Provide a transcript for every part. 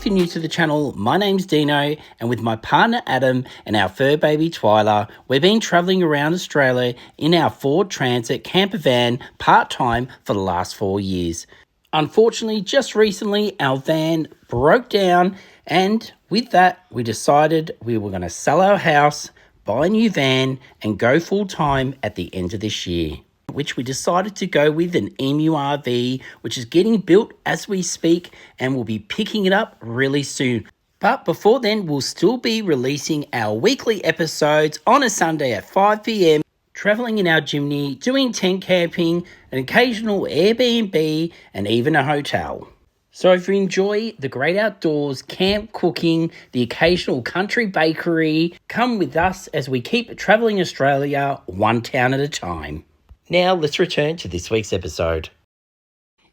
if you're new to the channel, my name's Dino, and with my partner Adam and our fur baby Twyla, we've been travelling around Australia in our Ford Transit camper van part-time for the last 4 years. Unfortunately, just recently our van broke down, and with that we decided we were going to sell our house, buy a new van and go full-time at the end of this year, which we decided to go with an Emu RV, which is getting built as we speak, and we'll be picking it up really soon. But before then, we'll still be releasing our weekly episodes on a Sunday at 5 p.m, travelling in our Jimny, doing tent camping, an occasional Airbnb, and even a hotel. So if you enjoy the great outdoors, camp cooking, the occasional country bakery, come with us as we keep travelling Australia one town at a time. Now let's return to this week's episode.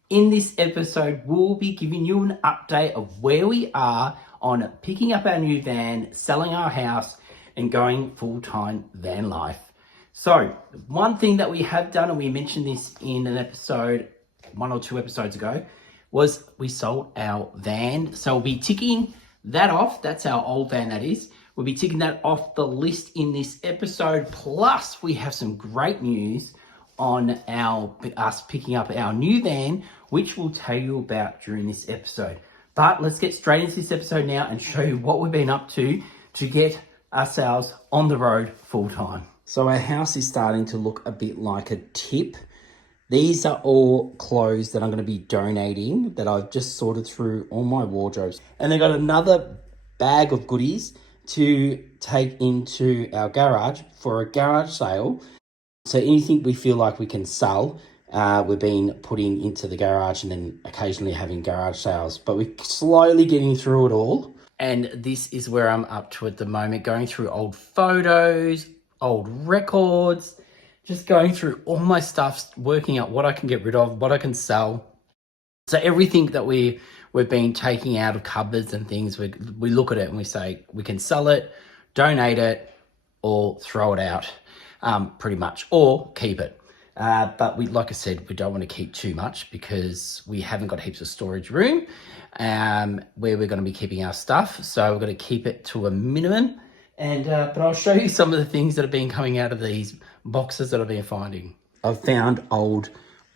In this episode, we'll be giving you an update of where we are on picking up our new van, selling our house, and going full-time van life. So, one thing that we have done, and we mentioned this in an episode 1 or 2 episodes ago, was we sold our van. So we'll be ticking that off. That's our old van, that is. We'll be ticking that off the list in this episode. Plus, we have some great news on us picking up our new van, which we'll tell you about during this episode. But let's get straight into this episode now and show you what we've been up to get ourselves on the road full time. So our house is starting to look a bit like a tip. These are all clothes that I'm going to be donating that I've just sorted through all my wardrobes. And they've got another bag of goodies to take into our garage for a garage sale. So anything we feel like we can sell, we've been putting into the garage and then occasionally having garage sales. But we're slowly getting through it all. And this is where I'm up to at the moment, going through old photos, old records, just going through all my stuff, working out what I can get rid of, what I can sell. So everything that we've been taking out of cupboards and things, we look at it and we say we can sell it, donate it, or throw it out. Pretty much, or keep it. But like I said, we don't want to keep too much because we haven't got heaps of storage room where we're going to be keeping our stuff. So we're going to keep it to a minimum. And but I'll show you some of the things that have been coming out of these boxes that I've been finding. I've found old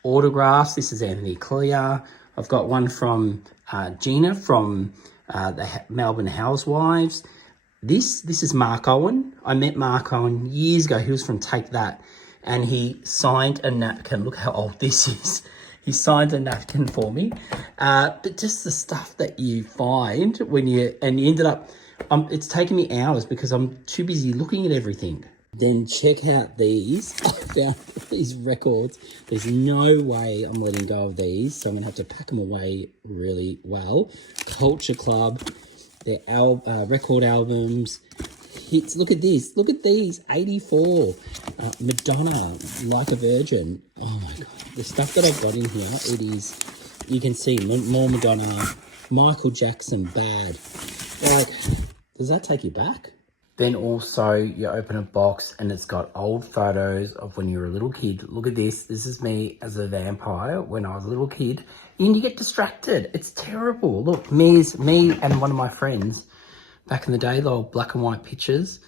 autographs. This is Anthony Clear. I've got one from Gina from the Melbourne Housewives. This is Mark Owen. I met Mark Owen years ago. He was from Take That, and he signed a napkin. Look how old this is. He signed a napkin for me. But just the stuff that you find when you ended up, it's taken me hours because I'm too busy looking at everything. Then check out these. I found these records. There's no way I'm letting go of these, so I'm gonna have to pack them away really well. Culture Club. Their record albums, hits. Look at this. Look at these. 84. Madonna, Like a Virgin. Oh my God. The stuff that I've got in here, it is, you can see more Madonna, Michael Jackson, Bad. Like, does that take you back? Then also you open a box and it's got old photos of when you were a little kid. Look at this. This is me as a vampire when I was a little kid. And you get distracted. It's terrible. Look, me and one of my friends back in the day, the old black and white pictures.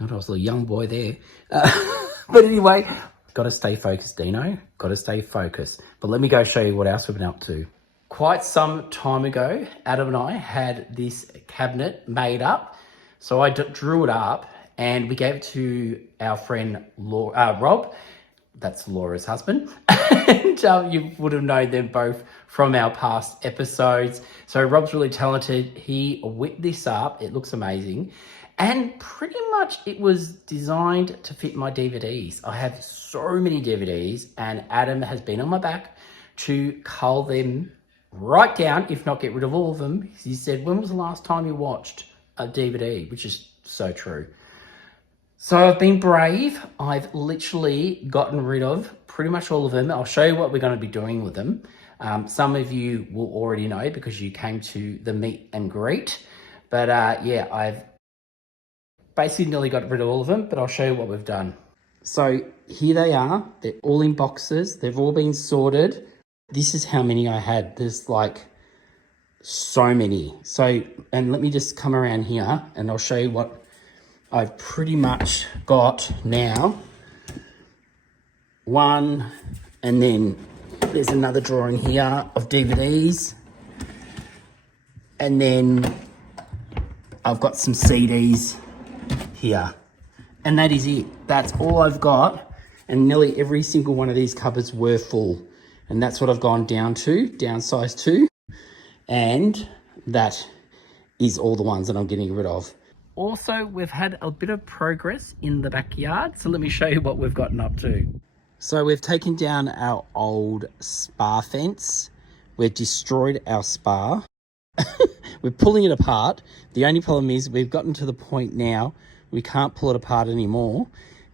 I was a little young boy there. But anyway, got to stay focused, Dino. Got to stay focused. But let me go show you what else we've been up to. Quite some time ago, Adam and I had this cabinet made up. So I drew it up and we gave it to our friend Rob. That's Laura's husband. And you would have known them both from our past episodes. So Rob's really talented. He whipped this up. It looks amazing. And pretty much it was designed to fit my DVDs. I have so many DVDs and Adam has been on my back to cull them right down, if not get rid of all of them. He said, when was the last time you watched a DVD? Which is so true. So I've been brave. I've literally gotten rid of pretty much all of them. I'll show you what we're going to be doing with them. Some of you will already know because you came to the meet and greet. But yeah, I've basically nearly got rid of all of them, but I'll show you what we've done. So here they are. They're all in boxes. They've all been sorted. This is how many I had. There's like So many. So, and let me just come around here and I'll show you what I've pretty much got now. One, and then there's another drawer in here of DVDs. And then I've got some CDs here. And that is it. That's all I've got. And nearly every single one of these cupboards were full. And that's what I've gone down to, downsized to. And that is all the ones that I'm getting rid of. Also, we've had a bit of progress in the backyard. So let me show you what we've gotten up to. So we've taken down our old spa fence. We've destroyed our spa. We're pulling it apart. The only problem is we've gotten to the point now we can't pull it apart anymore.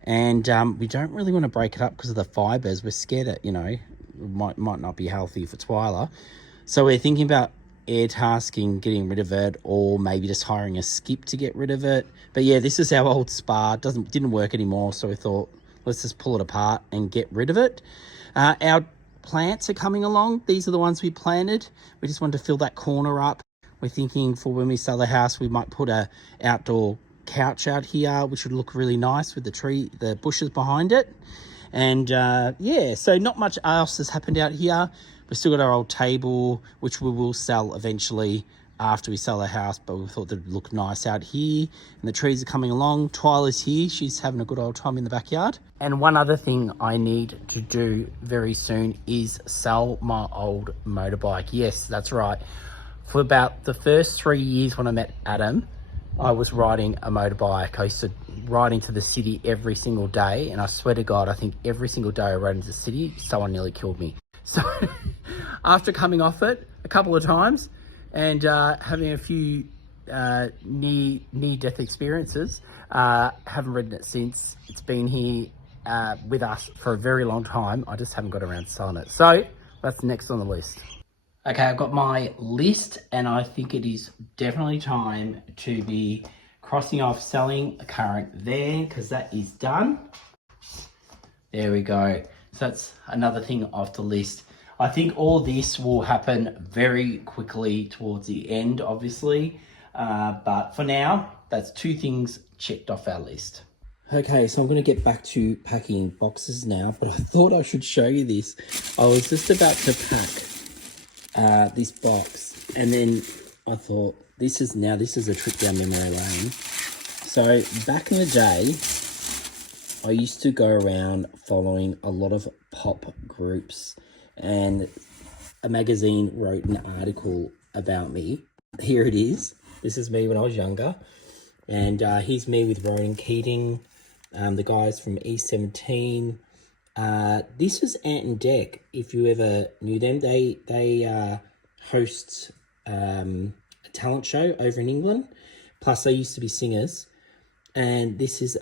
And we don't really want to break it up because of the fibers. We're scared that, you know, might not be healthy for Twyla. So we're thinking about air tasking, getting rid of it, or maybe just hiring a skip to get rid of it. But yeah, this is our old spa. Didn't work anymore, so we thought, let's just pull it apart and get rid of it. Our plants are coming along. These are the ones we planted. We just wanted to fill that corner up. We're thinking for when we sell the house, we might put a outdoor couch out here, which would look really nice with the bushes behind it. And yeah, so not much else has happened out here. We've still got our old table, which we will sell eventually after we sell our house, but we thought it'd look nice out here. And the trees are coming along. Twyla's here. She's having a good old time in the backyard. And one other thing I need to do very soon is sell my old motorbike. Yes, that's right. For about the first 3 years when I met Adam, I was riding a motorbike. I used to ride into the city every single day. And I swear to God, I think every single day I rode into the city, someone nearly killed me. So after coming off it a couple of times and having a few near-death experiences, haven't ridden it since. It's been here with us for a very long time. I just haven't got around to selling it. So that's next on the list. Okay, I've got my list and I think it is definitely time to be crossing off selling a current van because that is done. There we go. So that's another thing off the list. I think all this will happen very quickly towards the end, obviously. But for now, that's 2 things checked off our list. Okay, so I'm going to get back to packing boxes now, but I thought I should show you this. I was just about to pack this box, and then I thought, this is a trip down memory lane. So back in the day, I used to go around following a lot of pop groups, and a magazine wrote an article about me. Here it is. This is me when I was younger. And here's me with Ronan Keating, the guys from E17. This was Ant and Dec, if you ever knew them. They host a talent show over in England. Plus, they used to be singers. And this is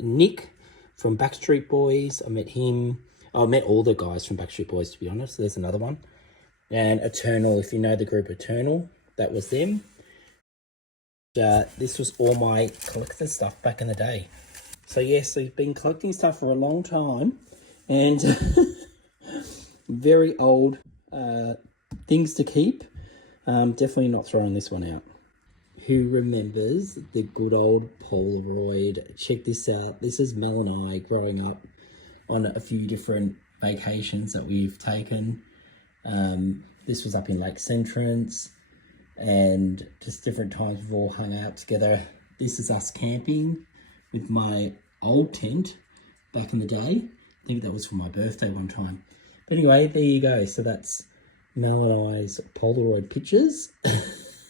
Nick from Backstreet Boys. I met him. I met all the guys from Backstreet Boys, to be honest. There's another one. And Eternal, if you know the group Eternal, that was them. This was all my collector stuff back in the day. So yes, I've been collecting stuff for a long time. And very old things to keep. Definitely not throwing this one out. Who remembers the good old Polaroid? Check this out. This is Mel and I growing up on a few different vacations that we've taken. This was up in Lake Centrance, and just different times we've all hung out together. This is us camping with my old tent back in the day. I think that was for my birthday one time. But anyway, there you go. So that's Mel and I's Polaroid pictures.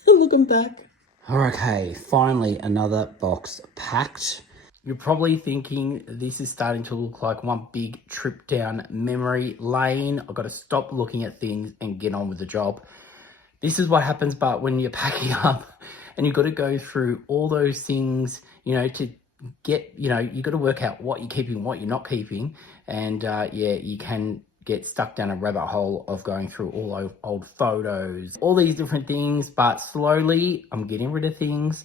Looking back. Okay, finally another box packed. You're probably thinking this is starting to look like one big trip down memory lane. I've got to stop looking at things and get on with the job. This is what happens, but when you're packing up and you've got to go through all those things, you know, to get, you know, you've got to work out what you're keeping, what you're not keeping. And yeah, you can get stuck down a rabbit hole of going through all old photos, all these different things. But slowly I'm getting rid of things,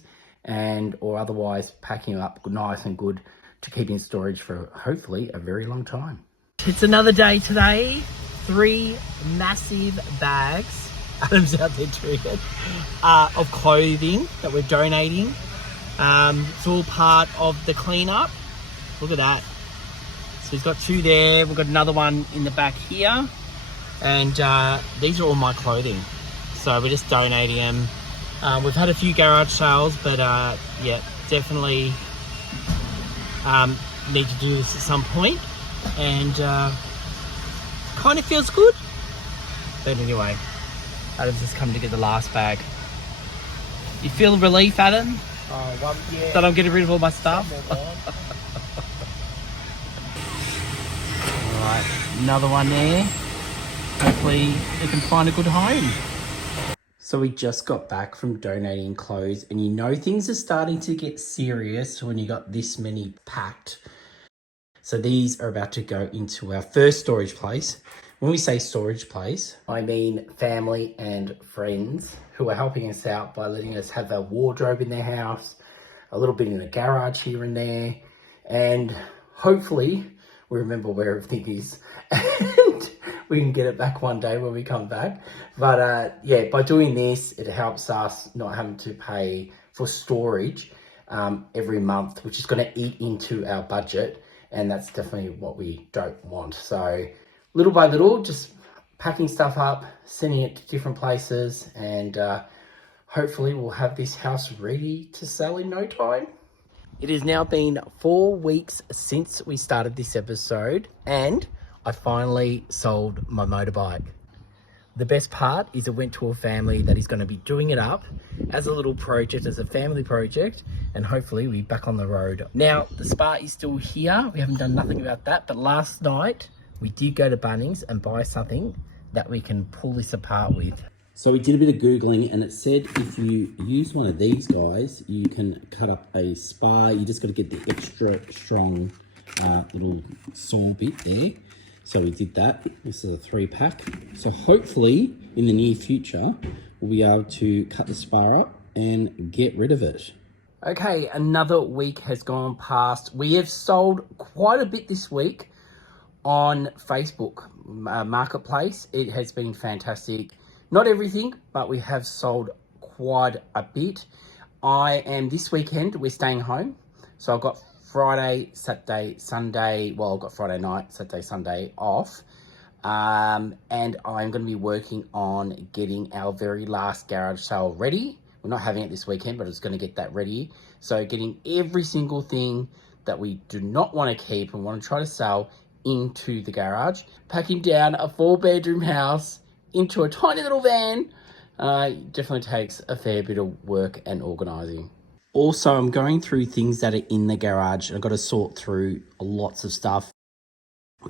or otherwise packing up nice and good to keep in storage for hopefully a very long time. It's another day today. 3 massive bags Adam's out there doing it, of clothing that we're donating. It's all part of the cleanup. Look at that. So he's got 2 there. We've got another one in the back here. And these are all my clothing. So we're just donating them. We've had a few garage sales, but yeah, definitely need to do this at some point. And kind of feels good. But anyway, Adam's just come to get the last bag. You feel relief, Adam? Yeah. That I'm getting rid of all my stuff? Alright, another one there. Hopefully they can find a good home. So we just got back from donating clothes, and you know things are starting to get serious when you got this many packed. So these are about to go into our first storage place. When we say storage place, I mean family and friends who are helping us out by letting us have a wardrobe in their house, a little bit in a garage here and there, and hopefully we remember where everything is and we can get it back one day when we come back. But yeah, by doing this, it helps us not having to pay for storage every month, which is going to eat into our budget, and that's definitely what we don't want. So little by little, just packing stuff up, sending it to different places, and hopefully we'll have this house ready to sell in no time. It has now been 4 weeks since we started this episode, and I finally sold my motorbike. The best part is it went to a family that is going to be doing it up as a little project, as a family project, and hopefully we'll be back on the road. Now, the spa is still here. We haven't done nothing about that, but last night we did go to Bunnings and buy something that we can pull this apart with. So we did a bit of Googling, and it said if you use one of these guys, you can cut up a spar. You just got to get the extra strong little saw bit there. So we did that. This is a 3-pack. So hopefully in the near future, we'll be able to cut the spar up and get rid of it. Okay, another week has gone past. We have sold quite a bit this week on Facebook Marketplace. It has been fantastic. Not everything, but we have sold quite a bit. This weekend, we're staying home. So I've got Friday, Saturday, Sunday. Well, I've got Friday night, Saturday, Sunday off. And I'm going to be working on getting our very last garage sale ready. We're not having it this weekend, but it's going to get that ready. So getting every single thing that we do not want to keep and want to try to sell into the garage. Packing down a 4-bedroom house into a tiny little van definitely takes a fair bit of work and organising. Also, I'm going through things that are in the garage. I've got to sort through lots of stuff.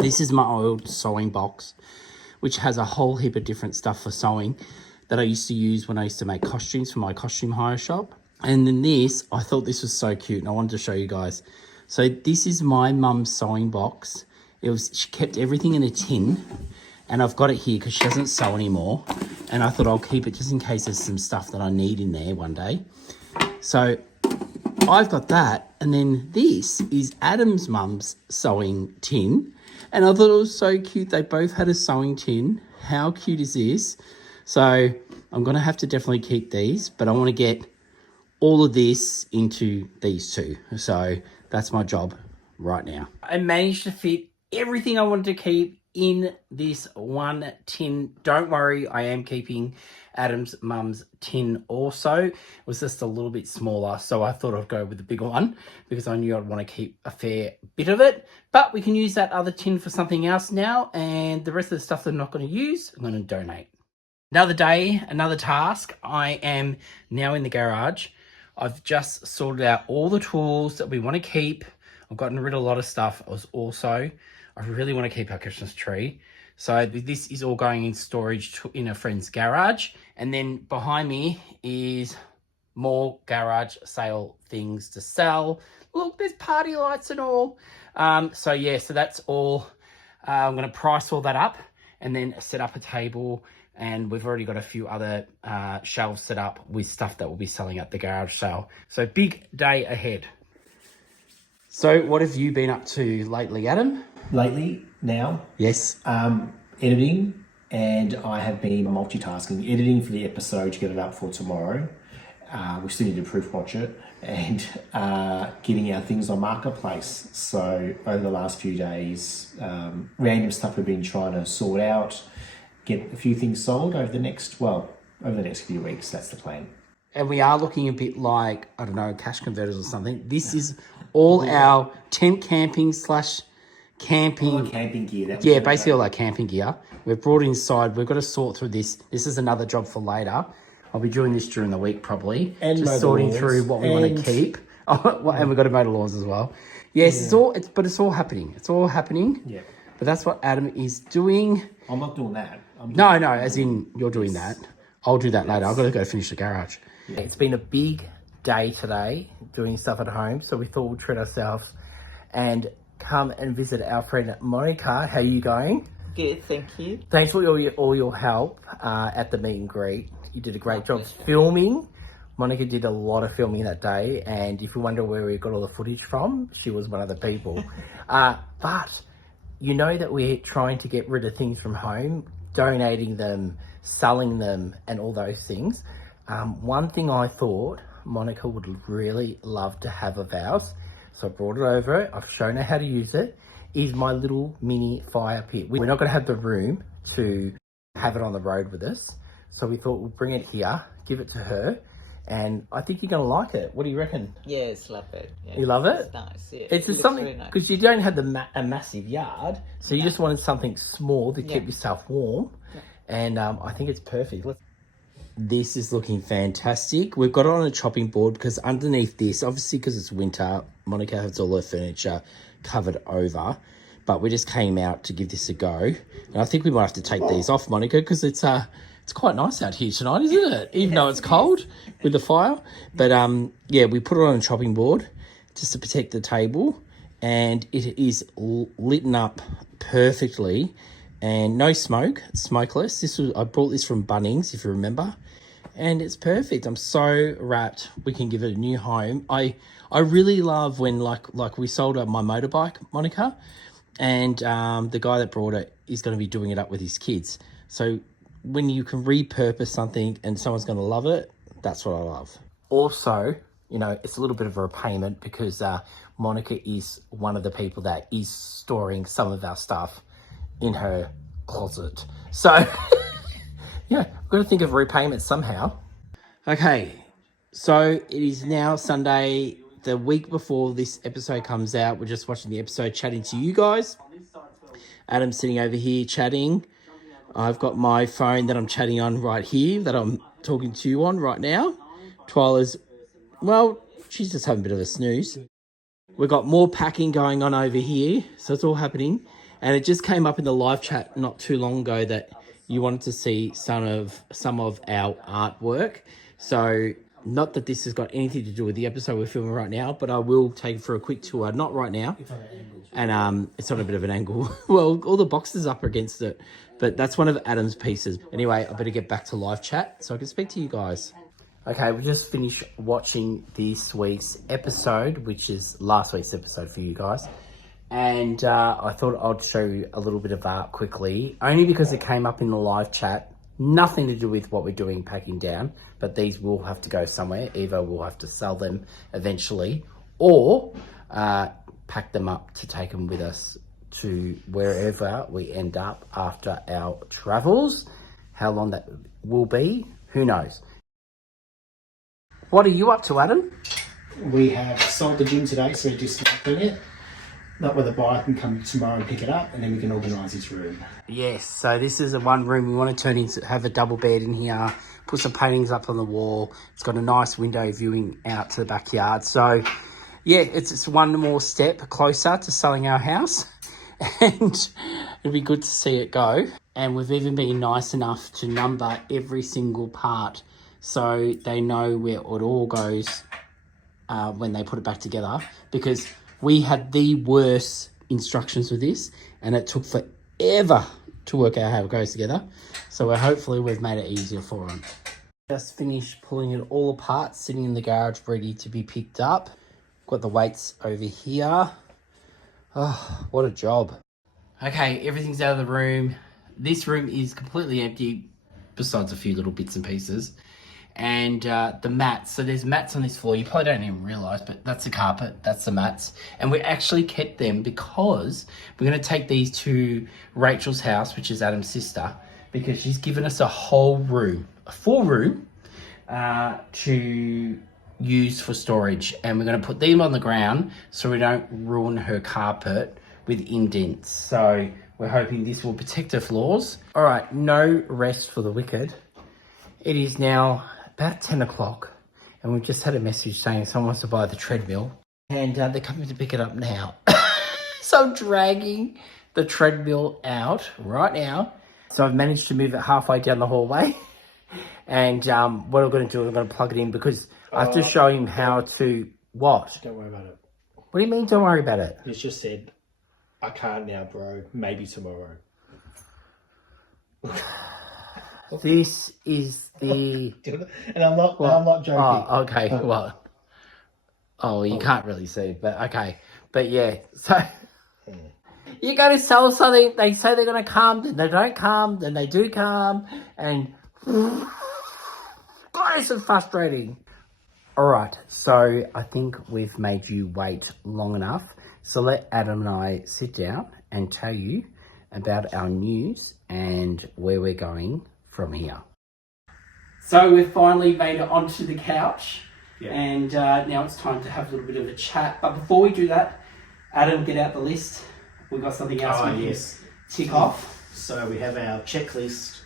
This is my old sewing box, which has a whole heap of different stuff for sewing that I used to use when I used to make costumes for my costume hire shop. And then this, I thought this was so cute, and I wanted to show you guys. So this is my mum's sewing box. She kept everything in a tin, and I've got it here because she doesn't sew anymore. And I thought I'll keep it just in case there's some stuff that I need in there one day. So I've got that, and then this is Adam's mum's sewing tin, and I thought it was so cute. They both had a sewing tin. How cute is this? So I'm going to have to definitely keep these, but I want to get all of this into these two. So that's my job right now. I managed to fit everything I wanted to keep in this one tin. Don't worry, I am keeping Adam's mum's tin also. It was just a little bit smaller, so I thought I'd go with the bigger one because I knew I'd want to keep a fair bit of it. But we can use that other tin for something else now, and the rest of the stuff that I'm not going to use, I'm going to donate. Another day, another task. I am now in the garage. I've just sorted out all the tools that we want to keep. I've gotten rid of a lot of stuff. I really want to keep our Christmas tree. So this is all going in storage in a friend's garage. And then behind me is more garage sale things to sell. Look, there's party lights and all. So yeah, so that's all. I'm going to price all that up and then set up a table. And we've already got a few other shelves set up with stuff that we'll be selling at the garage sale. So big day ahead. So what have you been up to lately, Adam? Lately, now, Yes. editing And I have been multitasking, editing for the episode to get it up for tomorrow. We still need to proof watch it, and getting our things on Marketplace. So over the last few days, random stuff we've been trying to sort out, get a few things sold over the next few weeks. That's the plan. And we are looking a bit like, I don't know, cash converters or something. This is all our tent camping slash camping. All the camping gear. Yeah, basically all our camping gear. We've brought inside. We've got to sort through this. This is another job for later. I'll be doing this during the week probably. And just sorting through what we want to keep. Oh, and we've got to mow the lawns as well. Yes, it's all happening. It's all happening. Yeah. But that's what Adam is doing. I'm not doing that. No, as in you're doing that. I'll do that later. I've got to go finish the garage. Yeah. It's been a big day today doing stuff at home, so we thought we'd treat ourselves and come and visit our friend Monica. How are you going? Good, thank you. Thanks for all your help at the meet and greet. You did a great job filming. Monica did a lot of filming that day, and if you wonder where we got all the footage from, she was one of the people. But you know that we're trying to get rid of things from home, donating them, selling them, and all those things. One thing I thought Monica would really love to have of ours, so I brought it over. I've shown her how to use it, is my little mini fire pit. We're not going to have the room to have it on the road with us, so we thought we'll bring it here, give it to her, and I think you're going to like it. What do you reckon? Yes, love it. Yeah, you love it? It's nice, yeah. It's just something, because you don't have a massive yard, so you just wanted something small to keep yourself warm, and I think it's perfect. This is looking fantastic. We've got it on a chopping board because underneath this, obviously because it's winter, Monica has all her furniture covered over, but we just came out to give this a go. And I think we might have to take these off, Monica, because it's quite nice out here tonight, isn't it? Even though it's cold with the fire. But yeah, we put it on a chopping board just to protect the table, and it is lit up perfectly. And no smoke, it's smokeless. I brought this from Bunnings, if you remember, and it's perfect. I'm so wrapped we can give it a new home. I really love when like we sold my motorbike, Monica, and the guy that brought it is going to be doing it up with his kids. So when you can repurpose something and someone's going to love it, that's what I love. Also, you know, it's a little bit of a repayment because Monica is one of the people that is storing some of our stuff in her closet. So, yeah, we've got to think of repayment somehow. Okay, so it is now Sunday, the week before this episode comes out. We're just watching the episode, chatting to you guys. Adam's sitting over here chatting. I've got my phone that I'm chatting on right here, that I'm talking to you on right now. Twyla's, well, she's just having a bit of a snooze. We've got more packing going on over here, so it's all happening. And it just came up in the live chat not too long ago that you wanted to see some of our artwork. So not that this has got anything to do with the episode we're filming right now, but I will take you for a quick tour. Not right now. It's on an angle. And it's on a bit of an angle. Well, all the boxes up against it. But that's one of Adam's pieces. Anyway, I better get back to live chat so I can speak to you guys. Okay, we just finished watching this week's episode, which is last week's episode for you guys. And I thought I'd show you a little bit of art quickly, only because it came up in the live chat. Nothing to do with what we're doing packing down, but these will have to go somewhere. Either we'll have to sell them eventually, or pack them up to take them with us to wherever we end up after our travels. How long that will be, who knows. What are you up to, Adam? We have sold the gym today, so we're dismantling it. That way the buyer can come tomorrow and pick it up, and then we can organise his room. Yes, so this is the one room we want to turn into, have a double bed in here, put some paintings up on the wall. It's got a nice window viewing out to the backyard. So, yeah, it's one more step closer to selling our house, and it'll be good to see it go. And we've even been nice enough to number every single part so they know where it all goes when they put it back together, because we had the worst instructions with this, and it took forever to work out how it goes together. So hopefully we've made it easier for them. Just finished pulling it all apart, sitting in the garage ready to be picked up. Got the weights over here. Oh, what a job. Okay, everything's out of the room. this room is completely empty, besides a few little bits and pieces. And the mats, so there's mats on this floor. You probably don't even realise, but that's the carpet, that's the mats. And we actually kept them because we're going to take these to Rachel's house, which is Adam's sister, because she's given us a whole room, a full room, to use for storage. And we're going to put them on the ground so we don't ruin her carpet with indents. So we're hoping this will protect her floors. All right, no rest for the wicked. It is now about 10 o'clock and we've just had a message saying someone wants to buy the treadmill and they're coming to pick it up now. So I'm dragging the treadmill out right now. So I've managed to move it halfway down the hallway and what I'm going to do is I'm going to plug it in because I have to show him how to, what? Don't worry about it. What do you mean don't worry about it? It's just said, I can't now, bro. Maybe tomorrow. This is the... And I'm not joking. Oh, okay. What? Oh, you can't really see, but okay. But yeah, so... You're going to sell something, they say they're going to come, then they don't come, then they do come, and... God, this is frustrating. All right, so I think we've made you wait long enough. So let Adam and I sit down and tell you about our news and where we're going from here. So we've finally made it onto the couch, and now it's time to have a little bit of a chat. But before we do that, Adam, get out the list. We've got something else we can tick off. So we have our checklist.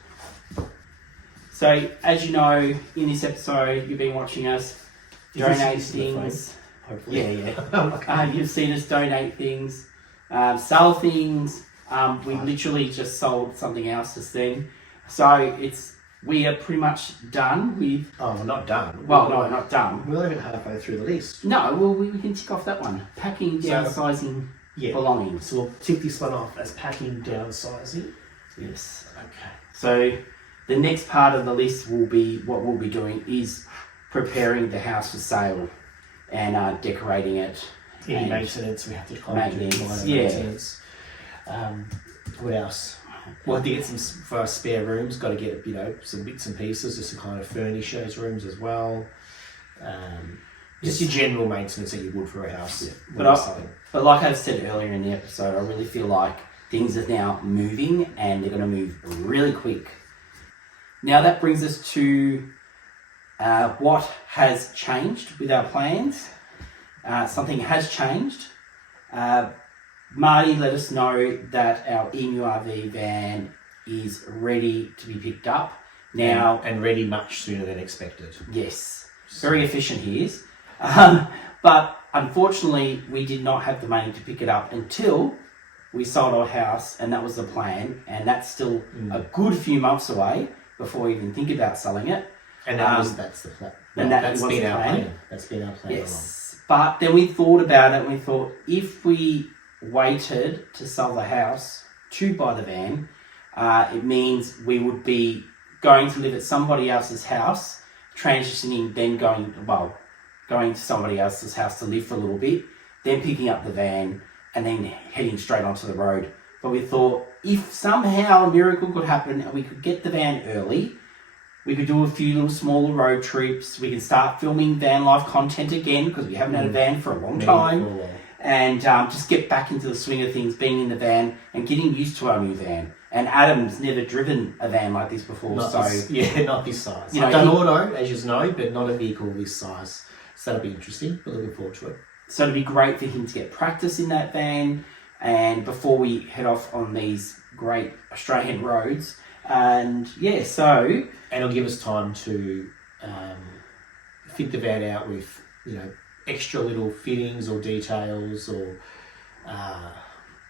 So as you know, in this episode, you've been watching us donate things. Hopefully. Yeah. You've seen us donate things, sell things. We literally just sold something else just then. So we are pretty much done with... Oh, we're not done. Well, no, not done. We're not even halfway through the list. No, well, we can tick off that one. Packing, downsizing, belongings. So we'll tick this one off as packing, downsizing. Yes. Okay. So the next part of the list will be, what we'll be doing is preparing the house for sale and decorating it. Any maintenance, we have to do maintenance. Maintenance. What else? We'll have to get some for our spare rooms. Got to get some bits and pieces just to kind of furnish those rooms as well. Just your general maintenance that you would for a house. Yeah. But like I've said earlier in the episode, I really feel like things are now moving and they're going to move really quick. Now that brings us to what has changed with our plans. Something has changed. Marty let us know that our Emu RV van is ready to be picked up now. And ready much sooner than expected. Yes, very efficient he is. But unfortunately, we did not have the money to pick it up until we sold our house, and that was the plan. And that's still a good few months away before we even think about selling it. And that's the plan. And that's been our plan. That's been our plan. Yes. But then we thought about it and we thought if we waited to sell the house to buy the van, it means we would be going to live at somebody else's house, transitioning, then going to somebody else's house to live for a little bit, then picking up the van and then heading straight onto the road. But we thought if somehow a miracle could happen and we could get the van early, we could do a few little smaller road trips. We can start filming van life content again because we haven't had a van for a long time. And just get back into the swing of things, being in the van and getting used to our new van. And Adam's never driven a van like this before, not this size. You know, I've done auto, as you know, but not a vehicle this size. So that'll be interesting. We're looking forward to it. So it'll be great for him to get practice in that van, and before we head off on these great Australian roads. And and it'll give us time to fit the van out with extra little fittings or details or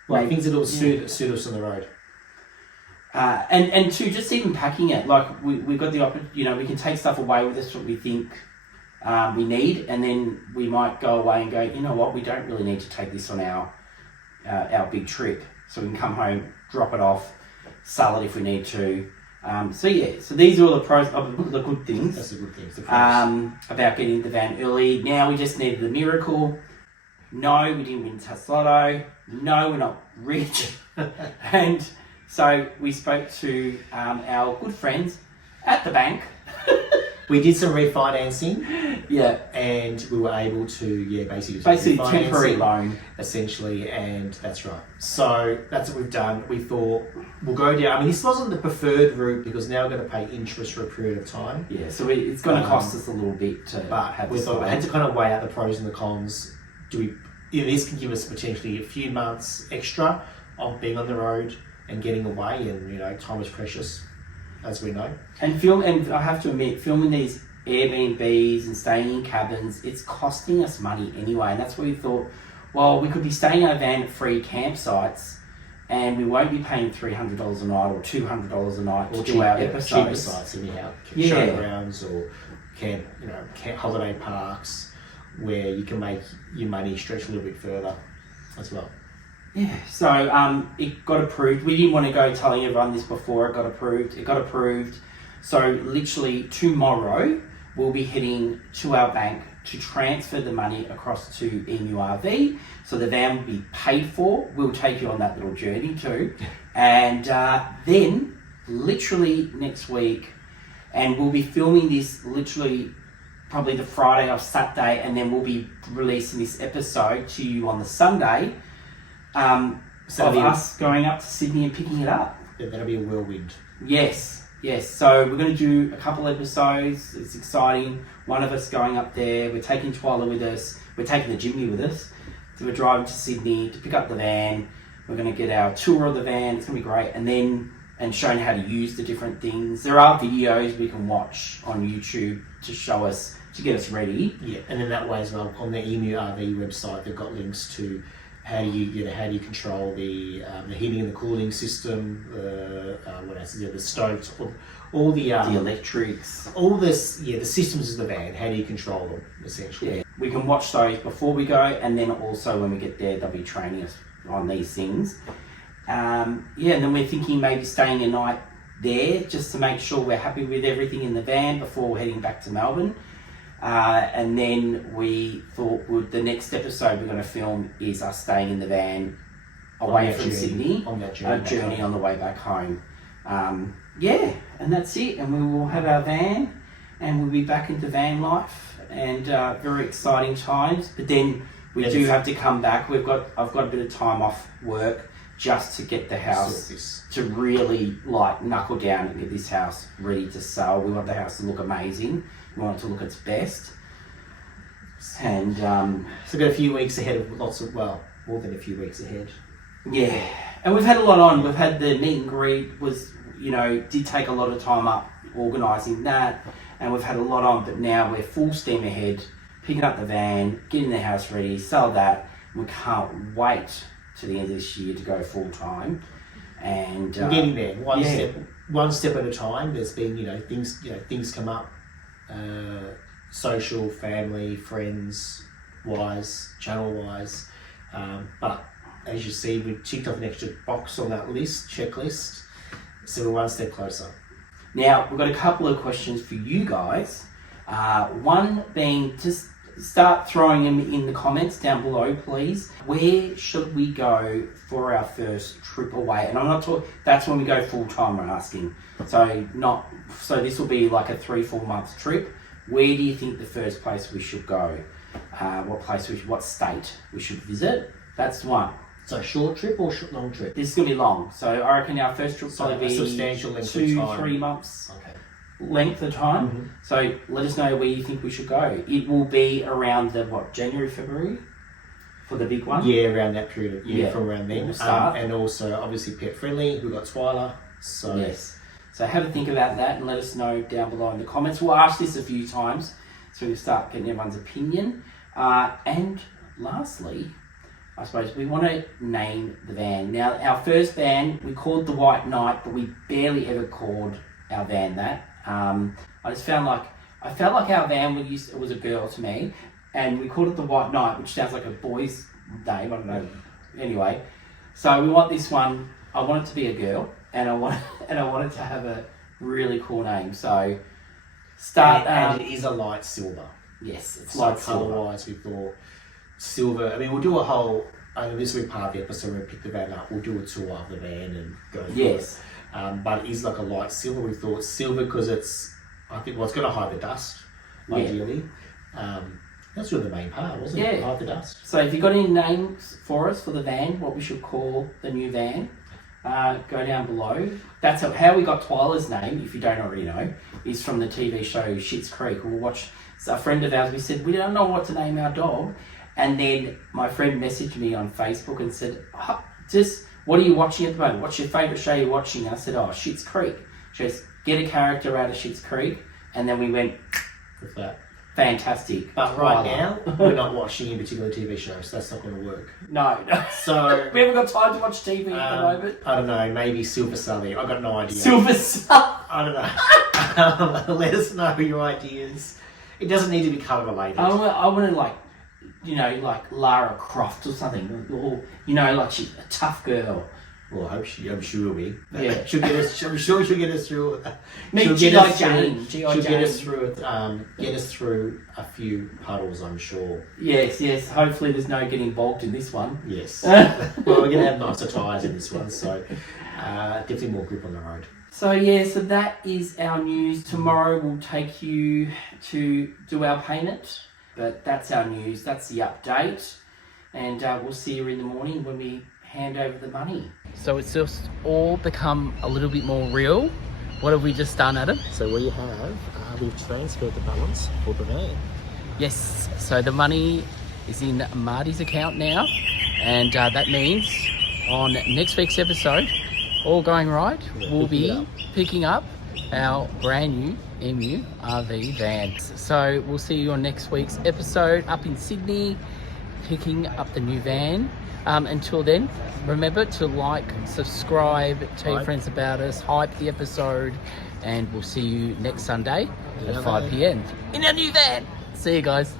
things that will suit us on the road. And to just even packing it, like we've got the opportunity, we can take stuff away with us what we think we need, and then we might go away and go, you know what, we don't really need to take this on our big trip, so we can come home, drop it off, sell it if we need to. So these are all the pros, the good things. That's the good things. About getting the van early. Now we just needed the miracle. No, we didn't win Taslotto. No, we're not rich. And So we spoke to our good friends at the bank. We did some refinancing. Yeah. And we were able to, basically temporary loan. Essentially, and that's right. So that's what we've done. We thought we'll go down. I mean, this wasn't the preferred route because now we're going to pay interest for a period of time. Yeah, so it's going to cost us a little bit to have we this thought we loan. had to kind of weigh out the pros and the cons. This can give us potentially a few months extra of being on the road and getting away, and time is precious, as we know. And I have to admit, filming these Airbnbs and staying in cabins, it's costing us money anyway. And that's where we thought, well, we could be staying in a van at free campsites and we won't be paying $300 a night or $200 a night to do our episodes. Cheaper sites anyhow, showgrounds or camp holiday parks where you can make your money stretch a little bit further as well. Yeah, so it got approved. We didn't want to go telling everyone this before it got approved. It got approved. So literally tomorrow, we'll be heading to our bank to transfer the money across to EMURV. So the van will be paid for. We'll take you on that little journey too. And then literally next week, and we'll be filming this literally probably the Friday or Saturday, and then we'll be releasing this episode to you on the Sunday of us going up to Sydney and picking it up. Yeah, that'll be a whirlwind. Yes. So we're going to do a couple episodes. It's exciting. One of us going up there. We're taking Twyla with us. We're taking the Jimmy with us. So we're driving to Sydney to pick up the van. We're going to get our tour of the van. It's going to be great. And showing how to use the different things. There are videos we can watch on YouTube to get us ready. Yeah, and then that way as well, on the EMURV website, they've got links to how do you control the heating and the cooling system, what else is there, the stoves, all the electrics, all this, the systems of the van. How do you control them essentially? Yeah, we can watch those before we go, and then also when we get there, they'll be training us on these things. And then we're thinking maybe staying a night there just to make sure we're happy with everything in the van before heading back to Melbourne. And then we thought the next episode we're going to film is us staying in the van away from Sydney on that journey on the way back home. And that's it. And we will have our van and we'll be back into van life and very exciting times. But then we do have to come back. I've got a bit of time off work just to get the house to really knuckle down and get this house ready to sell. We want the house to look amazing. We want it to look its best. And so we've got a few weeks ahead of more than a few weeks ahead. Yeah. And we've had a lot on. We've had the meet and greet did take a lot of time up organising that. And we've had a lot on, but now we're full steam ahead, picking up the van, getting the house ready, sell that. We can't wait to the end of this year to go full time. And we're getting there one step at a time. There's been things come up, social, family, friends wise, channel wise, but as you see, we ticked off an extra box on that checklist, so we're one step closer. Now we've got a couple of questions for you guys, one being just start throwing them in the comments down below, please. Where should we go for our first trip away? And I'm not talking, that's when we go full time, we're asking. So this will be like a 3-4 month trip. Where do you think the first place we should go? What state we should visit? That's one. So short trip or long trip? This is going to be long. So I reckon our first trip will probably be substantial length of time. 2-3 months. Okay. Length of time. Mm-hmm. So let us know where you think we should go. It will be around January, February for the big one? Yeah, around that period. From around then. We'll start. And also obviously pet friendly. We've got Twyla. So yes. So have a think about that and let us know down below in the comments. We'll ask this a few times so we'll start getting everyone's opinion. And lastly, I suppose we want to name the van. Now, our first van, we called the White Knight, but we barely ever called our van that. I felt like our van was a girl to me, and we called it the White Knight, which sounds like a boy's name. I don't know. Anyway, so we want this one. I want it to be a girl, and I want it to have a really cool name. So start. And it is a light silver. Yes, it's So light silver. colour-wise, we thought silver. I mean, we'll do a whole this will be part of the episode when we pick the van up. We'll do a tour of the van and go through Yes. it. But it is like a light silver. We thought silver because it's going to hide the dust, ideally. That's really the main part, wasn't it? Hide the dust. So if you've got any names for us for the van, what we should call the new van, go down below. That's how we got Twyla's name, if you don't already know, is from the TV show Schitt's Creek. We'll watch, so a friend of ours, we said, we don't know what to name our dog. And then my friend messaged me on Facebook and said, what are you watching at the moment? What's your favourite show you're watching? And I said, Schitt's Creek. She goes, get a character out of Schitt's Creek. And then we went With that. Fantastic. But right now, we're not watching any particular TV show, so that's not going to work. No. So we haven't got time to watch TV at the moment. I don't know, maybe Silver Sully. I've got no idea. Silver Sully. I don't know. Let us know your ideas. It doesn't need to be colour related. I want to like Lara Croft or something, or like she's a tough girl. Well, I'm sure she'll be. Yeah. I'm sure she'll get us through. G.I. Jane. She'll get us through it. Get us through a few puddles, I'm sure. Yes. Hopefully, there's no getting bogged in this one. Yes. Well, we're gonna have nicer tyres in this one, so definitely more grip on the road. So so that is our news. Tomorrow we'll take you to do our payment, but that's our news. That's the update, and we'll see you in the morning when we hand over the money. So it's just all become a little bit more real. What have we just done, Adam? So we have, we've transferred the balance for the van. Yes, so the money is in Marty's account now, and that means on next week's episode, all going right, we'll be picking up our brand new MU RV van. So we'll see you on next week's episode up in Sydney, picking up the new van. Until then, remember to like, subscribe, tell your friends about us, hype the episode, and we'll see you next Sunday at 5 p.m. in our new van. See you guys.